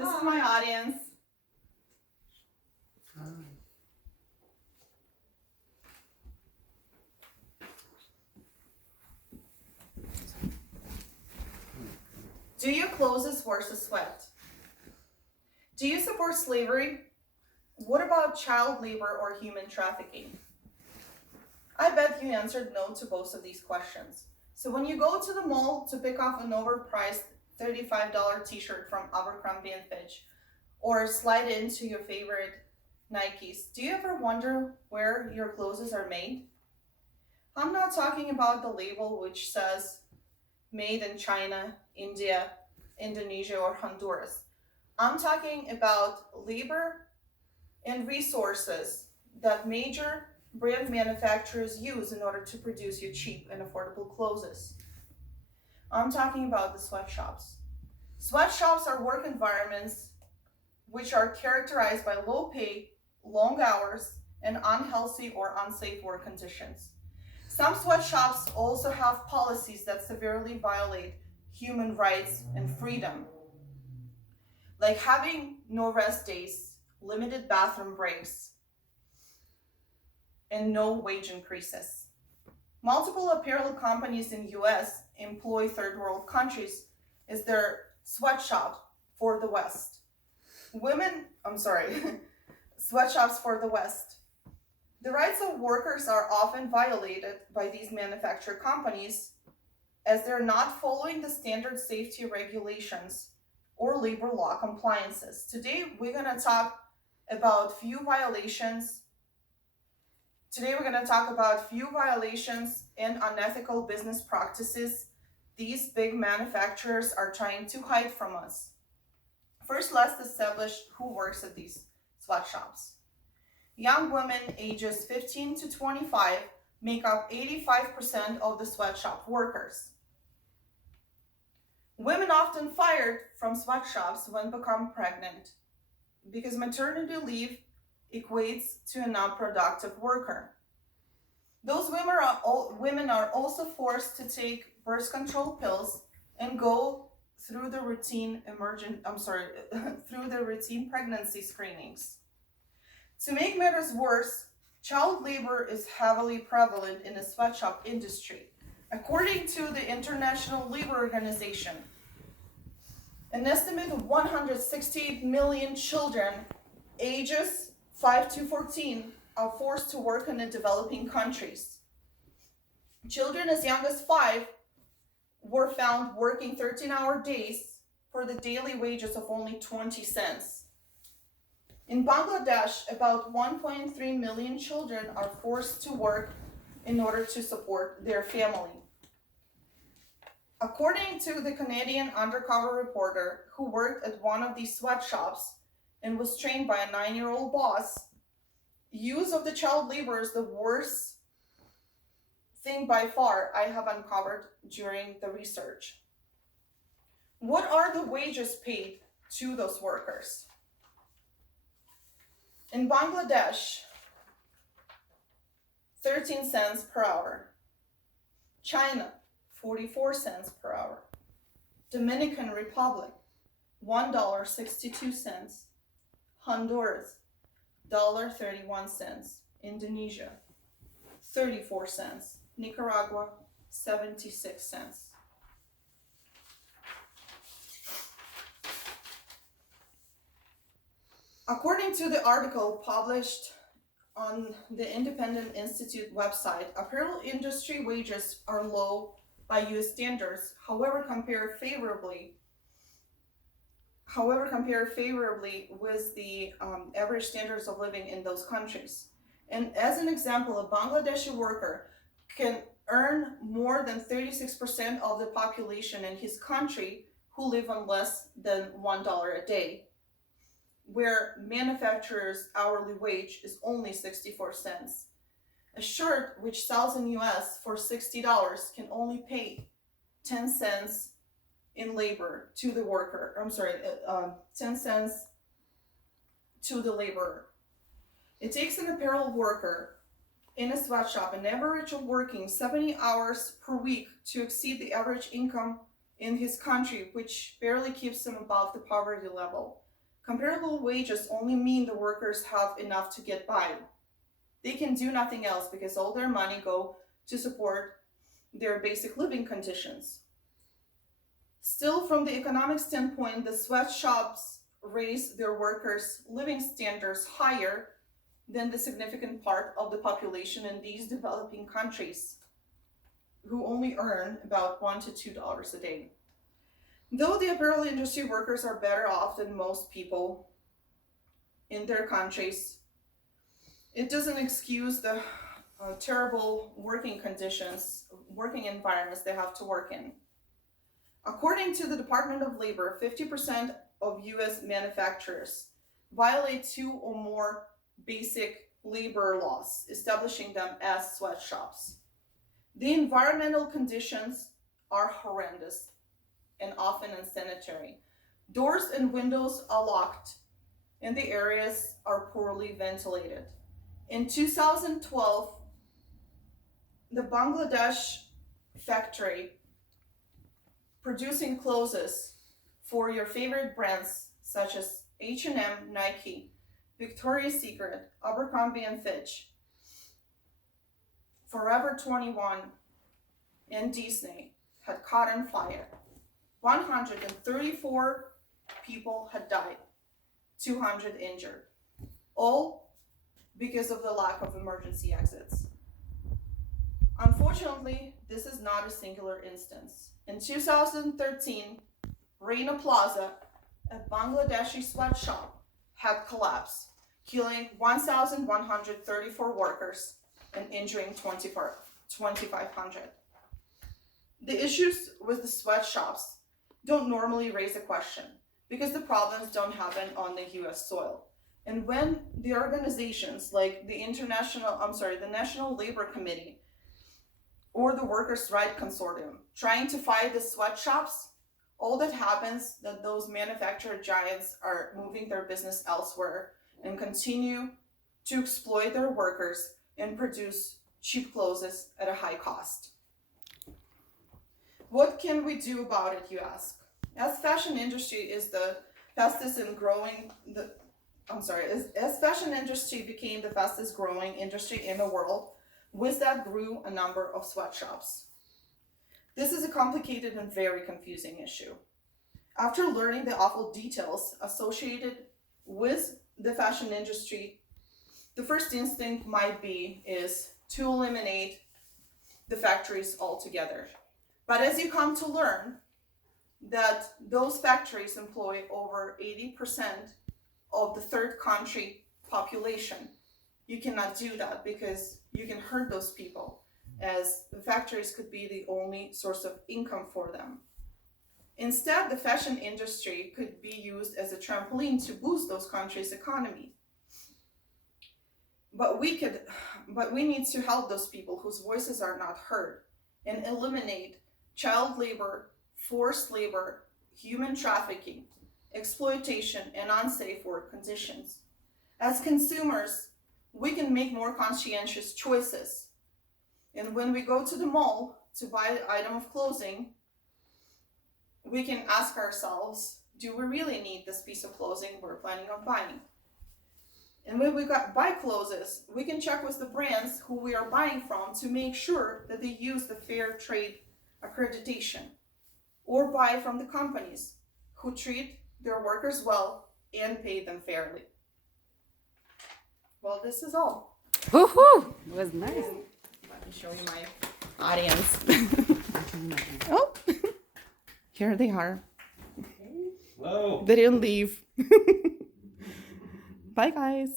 This is my audience. Do you clothes versus sweat? Do you support slavery? What about child labor or human trafficking? I bet you answered no to both of these questions. So when you go to the mall to pick off an overpriced $35 t-shirt from Abercrombie & Fitch or slide into your favorite Nikes, do you ever wonder where your clothes are made? I'm not talking about the label which says made in China, India, Indonesia, or Honduras. I'm talking about labor and resources that major brand manufacturers use in order to produce you cheap and affordable clothes. I'm talking about the sweatshops. Sweatshops are work environments which are characterized by low pay, long hours, and unhealthy or unsafe work conditions. Some sweatshops also have policies that severely violate human rights and freedom, like having no rest days, limited bathroom breaks, and no wage increases. Multiple apparel companies in US employ third world countries as their sweatshop for the West. Sweatshops for the West. The rights of workers are often violated by these manufacturer companies as they're not following the standard safety regulations or labor law compliances. Today we're going to talk about few violations and unethical business practices these big manufacturers are trying to hide from us. First, let's establish who works at these sweatshops. Young women ages 15 to 25 make up 85% of the sweatshop workers. Women often fired from sweatshops when become pregnant because maternity leave equates to a non-productive worker. Those women are also forced to take birth control pills and go through the routine pregnancy screenings. To make matters worse, child labor is heavily prevalent in the sweatshop industry. According to the International Labor Organization, an estimated 168 million children ages 5 to 14 are forced to work in the developing countries. Children as young as 5 were found working 13-hour days for the daily wages of only 20 cents. In Bangladesh, about 1.3 million children are forced to work in order to support their family. According to the Canadian undercover reporter who worked at one of these sweatshops and was trained by a 9-year-old boss, use of the child labor is the worst thing by far I have uncovered during the research. What are the wages paid to those workers? In Bangladesh, 13 cents per hour. China, 44 cents per hour. Dominican Republic, $1.62. Honduras, $1.31. Indonesia, 34 cents. Nicaragua, 76 cents. According to the article published on the Independent Institute website, apparel industry wages are low by US standards, however compare favorably with the average standards of living in those countries. And as an example, a Bangladeshi worker can earn more than 36% of the population in his country who live on less than $1 a day, where manufacturers' hourly wage is only 64 cents. A shirt which sells in US for $60 can only pay 10 cents in labor to the worker. 10 cents to the laborer. It takes an apparel worker in a sweatshop an average of working 70 hours per week to exceed the average income in his country, which barely keeps him above the poverty level. Comparable wages only mean the workers have enough to get by. They can do nothing else because all their money go to support their basic living conditions. Still, from the economic standpoint, the sweatshops raise their workers' living standards higher than the significant part of the population in these developing countries, who only earn about $1 to $2 a day. Though the apparel industry workers are better off than most people in their countries, it doesn't excuse the terrible working conditions, working environments they have to work in. According to the Department of Labor, 50% of US manufacturers violate 2 or more basic labor laws, establishing them as sweatshops. The environmental conditions are horrendous and often unsanitary. Doors and windows are locked, and the areas are poorly ventilated. In 2012, the Bangladesh factory producing clothes for your favorite brands such as H&M, Nike, Victoria's Secret, Abercrombie & Fitch, Forever 21, and Disney had caught on fire. 134 people had died, 200 injured, all because of the lack of emergency exits. Unfortunately, this is not a singular instance. In 2013, Rana Plaza, a Bangladeshi sweatshop, had collapsed, killing 1,134 workers and injuring 2,500. The issues with the sweatshops don't normally raise a question because the problems don't happen on the US soil. And when the organizations like the National Labor Committee or the Workers' Rights Consortium trying to fight the sweatshops, all that happens that those manufacturer giants are moving their business elsewhere and continue to exploit their workers and produce cheap clothes at a high cost. What can we do about it, you ask? As fashion industry is the fastest in growing as fashion industry became the fastest growing industry in the world, with that grew a number of sweatshops. This is a complicated and very confusing issue. After learning the awful details associated with the fashion industry, the first instinct might be is to eliminate the factories altogether. But as you come to learn that those factories employ over 80% of the third country population, you cannot do that because you can hurt those people, as the factories could be the only source of income for them. Instead, the fashion industry could be used as a trampoline to boost those countries' economy. But we need to help those people whose voices are not heard and eliminate child labor, forced labor, human trafficking, exploitation, and unsafe work conditions. As consumers, we can make more conscientious choices. And when we go to the mall to buy an item of clothing, we can ask ourselves, do we really need this piece of clothing we're planning on buying? And when we buy clothes, we can check with the brands who we are buying from to make sure that they use the fair trade accreditation, or buy from the companies who treat their workers well and pay them fairly. Well, this is all. Woohoo! It was nice. Let me show you my audience. Oh, here they are. Hello. They didn't leave. Bye, guys.